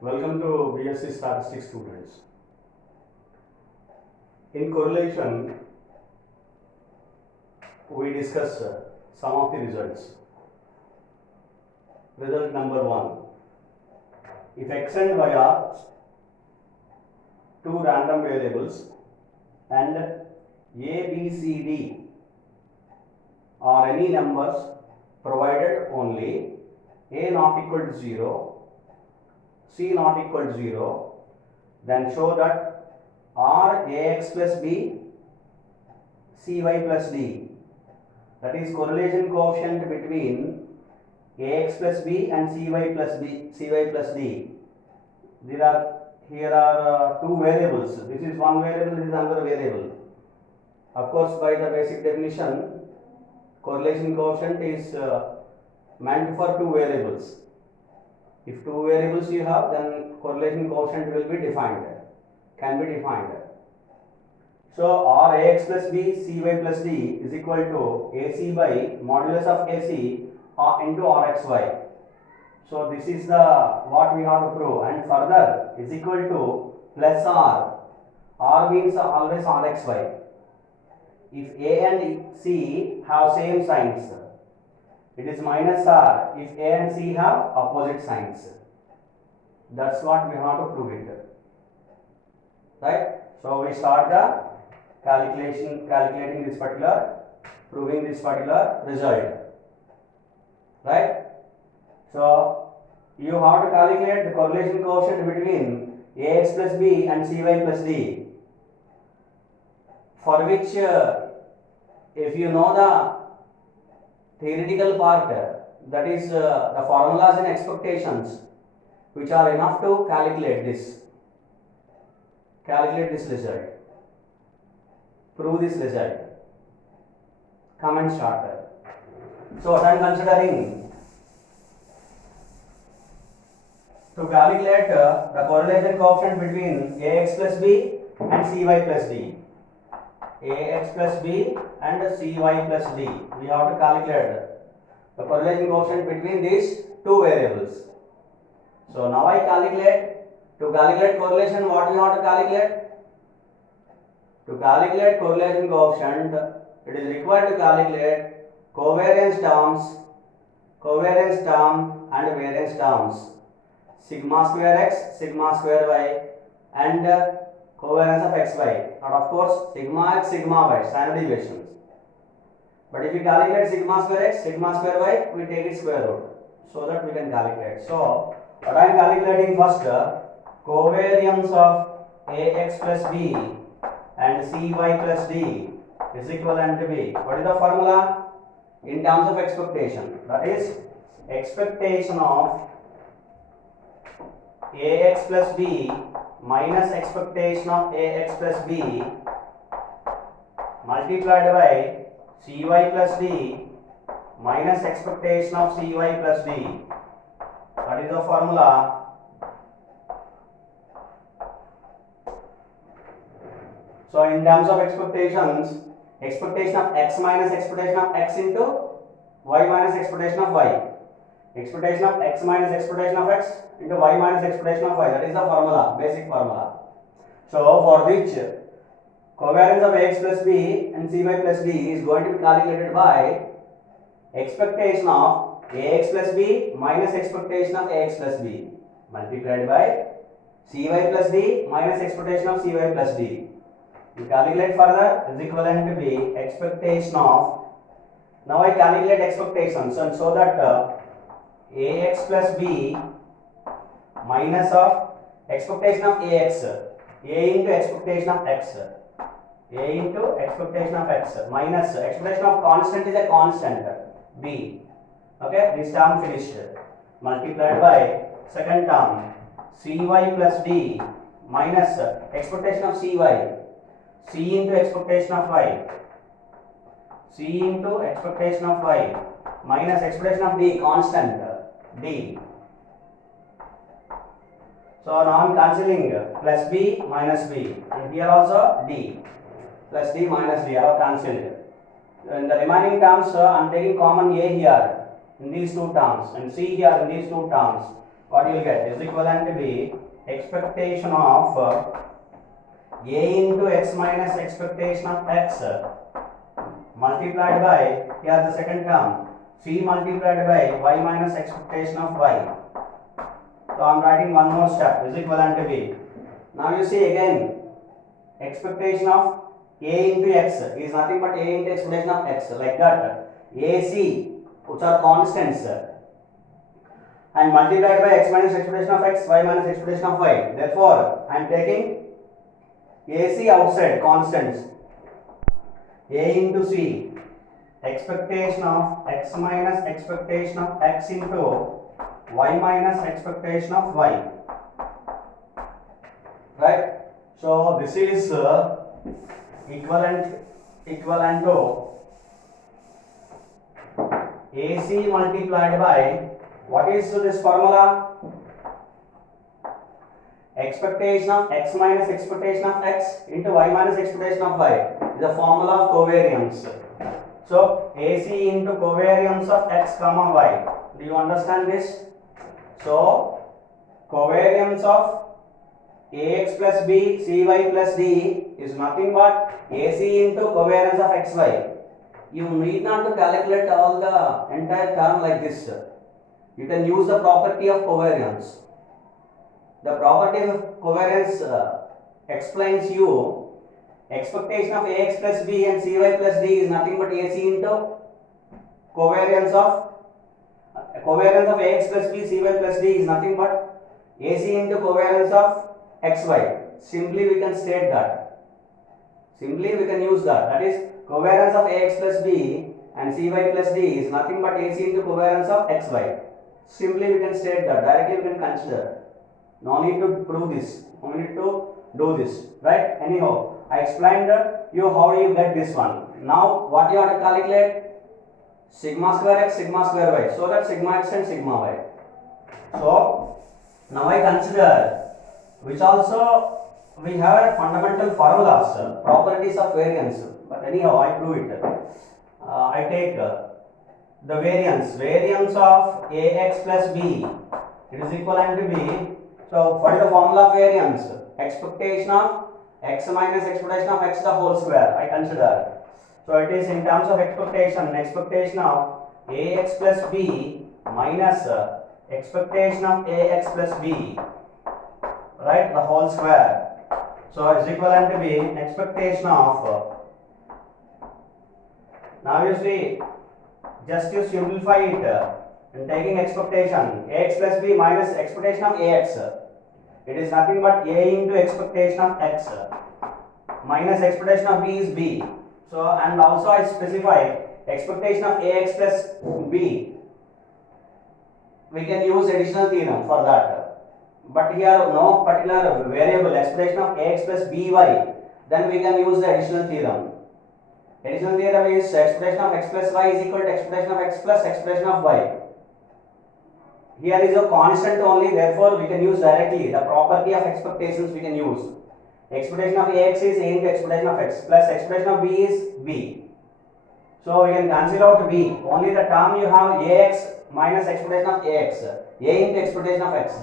Welcome to BSc Statistics students. In correlation, we discuss some of the results. Result number 1. If x and y are two random variables and a, b, c, d are any numbers provided only a not equal to 0, c not equal to 0, then show that R ax plus b, cy plus d, that is correlation coefficient between ax plus b and cy plus d. Here are two variables. This is one variable, this is another variable. Of course, by the basic definition, correlation coefficient is meant for two variables. If two variables you have, then correlation coefficient will be defined, can be defined. So R ax plus b, cy plus d is equal to ac by modulus of ac into rxy. So this is the what we have to prove, and further is equal to plus r. R means always rxy. If a and c have same signs, it is minus r. If a and c have opposite signs, that's what we have to prove it. Right? So we start the calculating this particular, proving this particular result. Right? So you have to calculate the correlation coefficient between ax plus b and cy plus d, for which if you know the theoretical part, that is the formulas and expectations, which are enough to calculate this result, prove this result. Comment starter. So what I am considering to calculate the correlation coefficient between ax plus b and cy plus d. Ax plus b and cy plus d. We have to calculate the correlation coefficient between these two variables. So now I calculate. To calculate correlation, what we have to calculate? To calculate correlation coefficient, it is required to calculate covariance term and variance terms. Sigma square x, sigma square y, and covariance of xy, and of course sigma x, sigma y, standard deviations. But if we calculate sigma square x, sigma square y, we take its square root, so that we can calculate. So what I am calculating first, covariance of ax plus b and cy plus d is equivalent to b. What is the formula? In terms of expectation, that is expectation of ax plus b minus expectation of ax plus b multiplied by cy plus d minus expectation of cy plus d. That is the formula. So in terms of expectations, expectation of x minus expectation of x into y minus expectation of y. Expectation of x minus expectation of x into y minus expectation of y. That is the formula, basic formula. So for which covariance of ax plus b and cy plus d is going to be calculated by expectation of ax plus b minus expectation of ax plus b multiplied by cy plus d minus expectation of cy plus d. You calculate further, is equivalent to be expectation of. Now I calculate expectations, and so that ax plus b minus of expectation of ax, a into expectation of x, a into expectation of x minus expectation of constant is a constant b. Okay, this term finished. Multiplied by second term cy plus d minus expectation of cy, c into expectation of y, c into expectation of y minus expectation of d, constant d. So now I am cancelling plus b minus b, and here also d, plus d minus d I have cancelled. In the remaining terms I am taking common a here in these two terms, and c here in these two terms. what you will get is equivalent to be expectation of a into x minus expectation of x multiplied by, here the second term, c multiplied by y minus expectation of y. So I am writing one more step is equivalent to b. Now you see again, expectation of a into x is nothing but a into expectation of x, like that. AC, which are constants, and multiplied by x minus expectation of x, y minus expectation of y. Therefore, I am taking AC outside, constants. A into c, expectation of x minus expectation of x into y minus expectation of y. Right? So this is equivalent to AC multiplied by, what is this formula? Expectation of x minus expectation of x into y minus expectation of y is a formula of covariance. So AC into covariance of x comma y. Do you understand this? So covariance of ax plus b cy plus d is nothing but AC into covariance of xy. You need not to calculate all the entire term like this. You can use the property of covariance. The property of covariance explains you expectation of ax plus b and cy plus d is nothing but AC into covariance of ax plus b cy plus d is nothing but AC into covariance of xy. Simply we can state that. Simply we can use that. That is covariance of ax plus b and cy plus d is nothing but AC into covariance of xy. Simply we can state that. Directly we can consider. No need to prove this. No need to do this. Right? Anyhow, I explained you how you get this one. Now what you have to calculate? Sigma square x, sigma square y. So that sigma x and sigma y. So now I consider, which also we have fundamental formulas, properties of variance. But anyhow, I prove it. I take the variance of ax plus b. It is equivalent to b. So what is the formula of variance? Expectation of x minus expectation of x the whole square. I consider. So it is in terms of expectation of ax plus b minus expectation of ax plus b, right, the whole square. So it is equivalent to be expectation of, now you see, just you simplify it and taking expectation ax plus b minus expectation of ax, it is nothing but a into expectation of x minus expectation of b is b. So and also I specify expectation of ax plus b. We can use additional theorem for that. But here no particular variable, expectation of ax plus by, then we can use the additional theorem. Additional theorem is expression of x plus y is equal to expression of x plus expression of y. Here is a constant only, therefore we can use directly the property of expectations we can use. Expectation of ax is a into expectation of x plus expectation of b is b. So we can cancel out b. Only the term you have ax minus expectation of ax, a into expectation of x.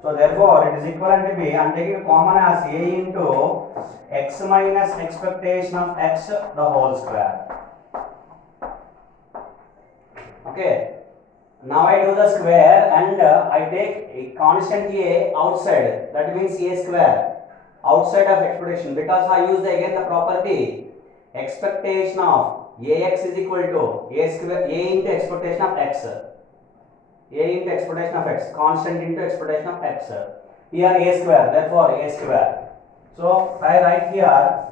So therefore it is equivalent to b. I am taking common as a into x minus expectation of x the whole square. Okay. Now I do the square and I take a constant a outside, that means a square outside of expectation, because I use again the property expectation of ax is equal to a square, a into expectation of x, a into expectation of x, constant into expectation of x. Here a square, therefore a square. So I write here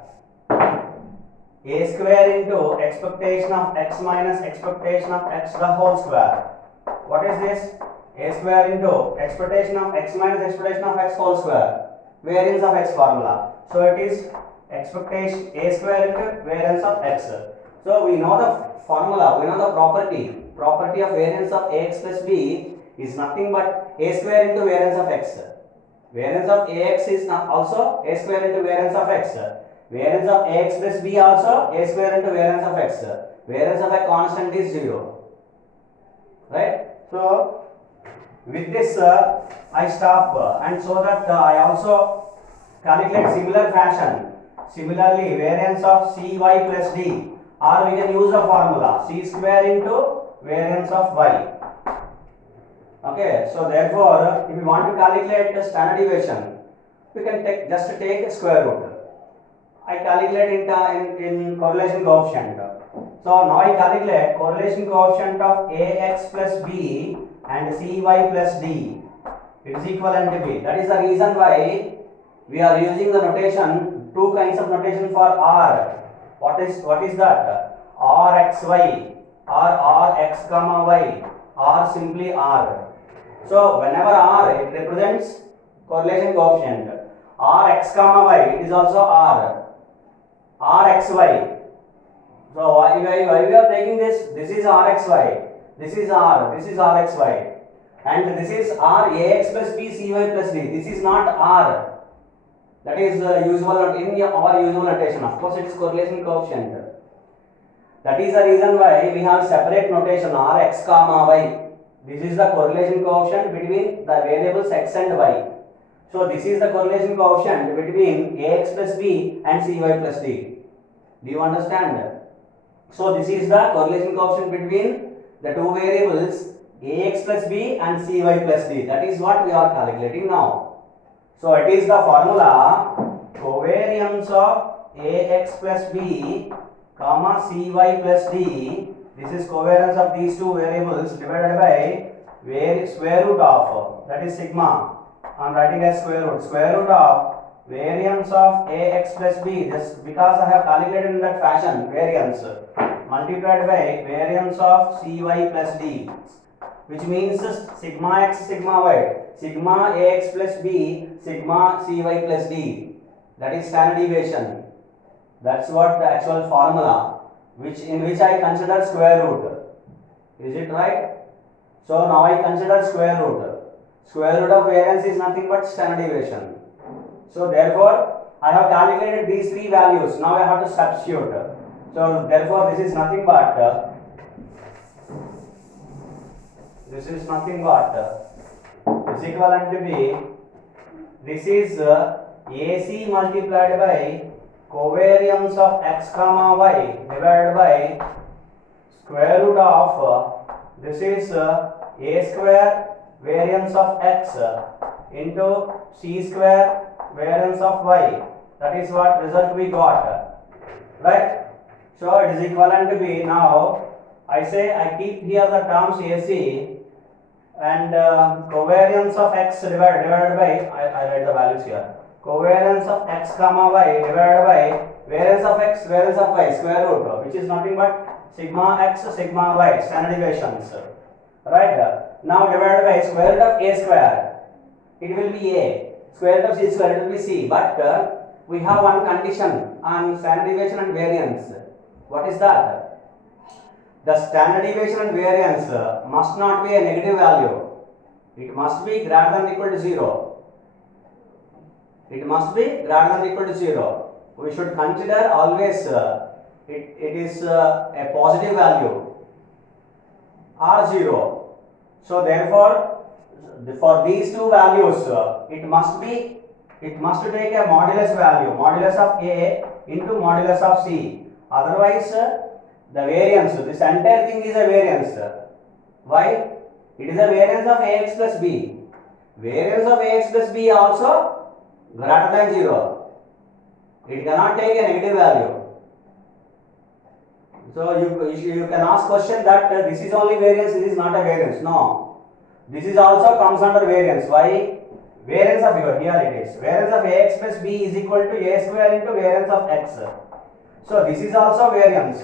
a square into expectation of x minus expectation of x the whole square. What is this? A square into expectation of x minus expectation of x whole square, variance of x formula. So it is expectation a square into variance of x. So we know the formula, we know the property of variance of ax plus b is nothing but a square into variance of x. Variance of ax is also a square into variance of x. Variance of ax plus b also a square into variance of x. Variance of a constant is 0. Right? So With this, I stop and so that I also calculate similar fashion. Similarly, variance of cy plus d, or we can use a formula c square into variance of y. Okay, so therefore, if we want to calculate the standard deviation, we can just take square root. I calculate in correlation coefficient. So now I calculate correlation coefficient of ax plus b and cy plus d. It is equivalent to b. That is the reason why we are using the notation, two kinds of notation for r. What is that? Rxy or rx comma y or simply r. So whenever r, it represents correlation coefficient. Rx comma y, it is also r. Rxy. So why we are taking this? This is Rxy, this is r, this is Rxy, and this is r ax plus b cy plus d. This is not r. That is usual in our usual notation. Of course, it is correlation coefficient. That is the reason why we have separate notation Rx comma y. This is the correlation coefficient between the variables x and y. So this is the correlation coefficient between ax plus b and cy plus d. Do you understand? So this is the correlation coefficient between the two variables ax plus b and cy plus d. That is what we are calculating now. So it is the formula covariance of ax plus b comma cy plus d. This is covariance of these two variables divided by square root of, that is sigma. I am writing as square root of variance of ax plus b. Just because I have calculated in that fashion, variance multiplied by variance of cy plus d, which means sigma x sigma y, sigma ax plus b, sigma cy plus d. That is standard deviation. That's what the actual formula, in which I consider square root. Is it right? So now I consider square root. Square root of variance is nothing but standard deviation. So therefore, I have calculated these three values. Now I have to substitute. So therefore, this is nothing but is equivalent to be, this is AC multiplied by covariance of x comma y divided by square root of this is a square variance of x into c square variance of y. That is what result we got, right? So it is equivalent to be, now I keep here the terms AC and covariance of x divided by, I write the values here, covariance of x comma y divided by variance of x variance of y square root, which is nothing but sigma x sigma y, standard deviations, right? Now divided by square root of a square, it will be a, square root of c square, it will be c, but we have one condition on standard deviation and variance. What is that? The standard deviation and variance must not be a negative value. It must be greater than or equal to 0. It must be greater than or equal to 0. We should consider always it is a positive value or 0. So therefore, for these two values, it must take a modulus value, modulus of a into modulus of c. Otherwise, the variance, this entire thing is a variance. Why? It is a variance of ax plus b. Variance of ax plus b also greater than 0. It cannot take a negative value. So you can ask question that this is only variance, this is not a variance. No. This is also comes under variance. Why? Variance of here it is. Variance of ax plus b is equal to a square into variance of x. So this is also variance.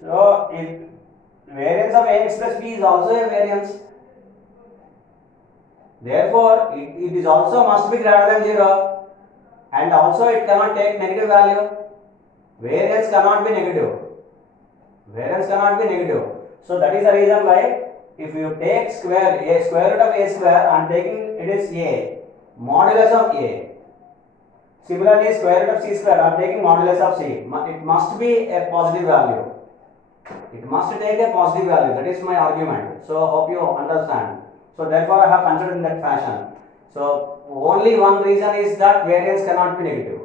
So if variance of ax plus b is also a variance, therefore it is also must be greater than 0, and also it cannot take negative value. Variance cannot be negative. Variance cannot be negative. So that is the reason why if you take square root of a square, I am taking it is a, modulus of a. Similarly, square root of c square, I am taking modulus of c. It must be a positive value. It must take a positive value. That is my argument. So hope you understand. So therefore I have considered in that fashion. So only one reason is that variance cannot be negative.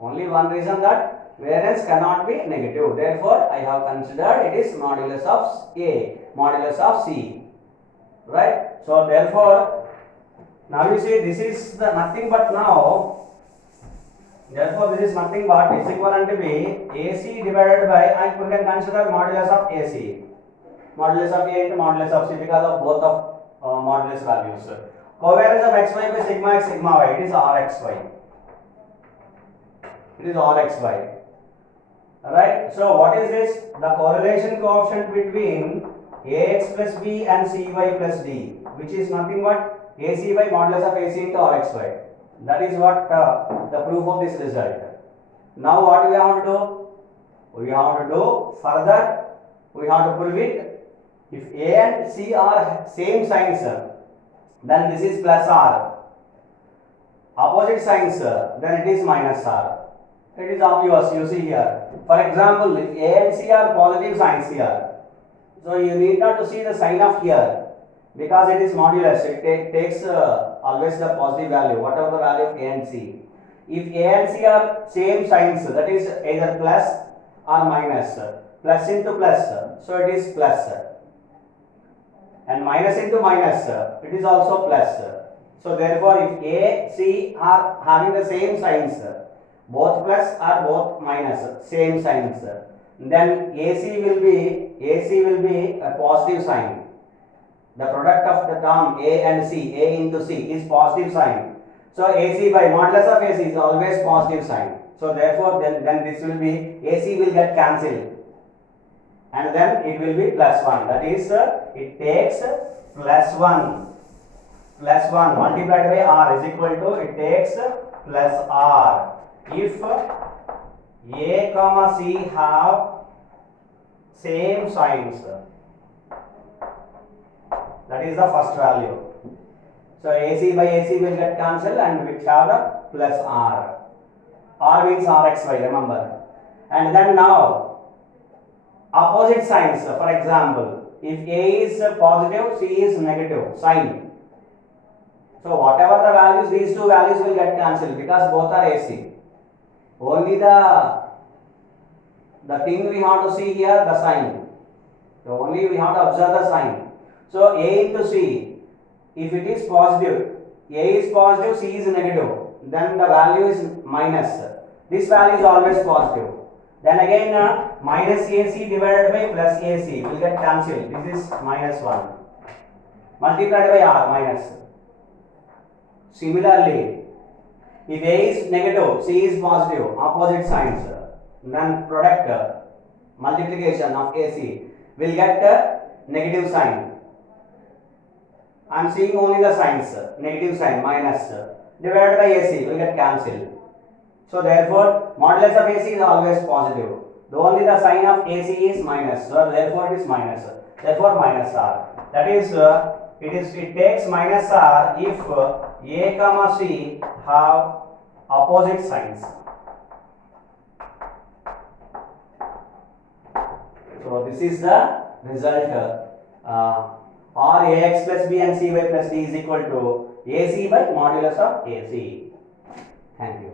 Only one reason that variance cannot be negative. Therefore I have considered it is modulus of A, modulus of C. Right? So therefore now you see this is the nothing but now. Therefore, this is nothing but is equivalent to be AC divided by, and we can consider modulus of AC. Modulus of A into modulus of C because of both of modulus values. Covariance of xy by sigma x sigma y. It is Rxy. It is Rxy. Alright. So, what is this? The correlation coefficient between Ax plus B and Cy plus D, which is nothing but AC by modulus of AC into Rxy. That is what the proof of this result. Now what we have to do? We have to do further. We have to prove it. If A and C are same signs, then this is plus R. Opposite signs, then it is minus R. It is obvious. You see here. For example, if A and C are positive signs here, so you need not to see the sign of here. Because it is modulus, it takes always the positive value, whatever the value of A and C. If A and C are same signs, that is either plus or minus, plus into plus, so it is plus, and minus into minus, it is also plus. So therefore, if A, C are having the same signs, both plus or both minus, same signs, then AC will be a positive sign. The product of the term A and C, A into C is positive sign. So AC by modulus of AC is always positive sign. So therefore then this will be, AC will get cancelled and then it will be plus 1. That is it takes plus 1 multiplied by R is equal to, it takes plus R. If A comma C have same signs, that is the first value. So AC by AC will get cancelled and we have the plus R. R means Rxy, remember. And then now, opposite signs, for example, if A is positive, C is negative, sign. So whatever the values, these two values will get cancelled because both are AC. Only the thing we have to see here, the sign. So only we have to observe the sign. So A into C, if it is positive, A is positive, C is negative, then the value is minus. This value is always positive. Then again minus AC divided by plus AC will get cancelled. This is minus 1 multiplied by R minus. Similarly, if A is negative, C is positive, opposite signs, then product multiplication of AC will get a negative sign. I am seeing only the signs, negative sign, minus, divided by AC will get cancelled. So therefore, modulus of AC is always positive. Only the sign of AC is minus, so therefore it is minus. Therefore minus R. That is, it takes minus R if A comma C have opposite signs. So this is the result. Or Ax plus B and Cy plus D is equal to AC by modulus of AC. Thank you.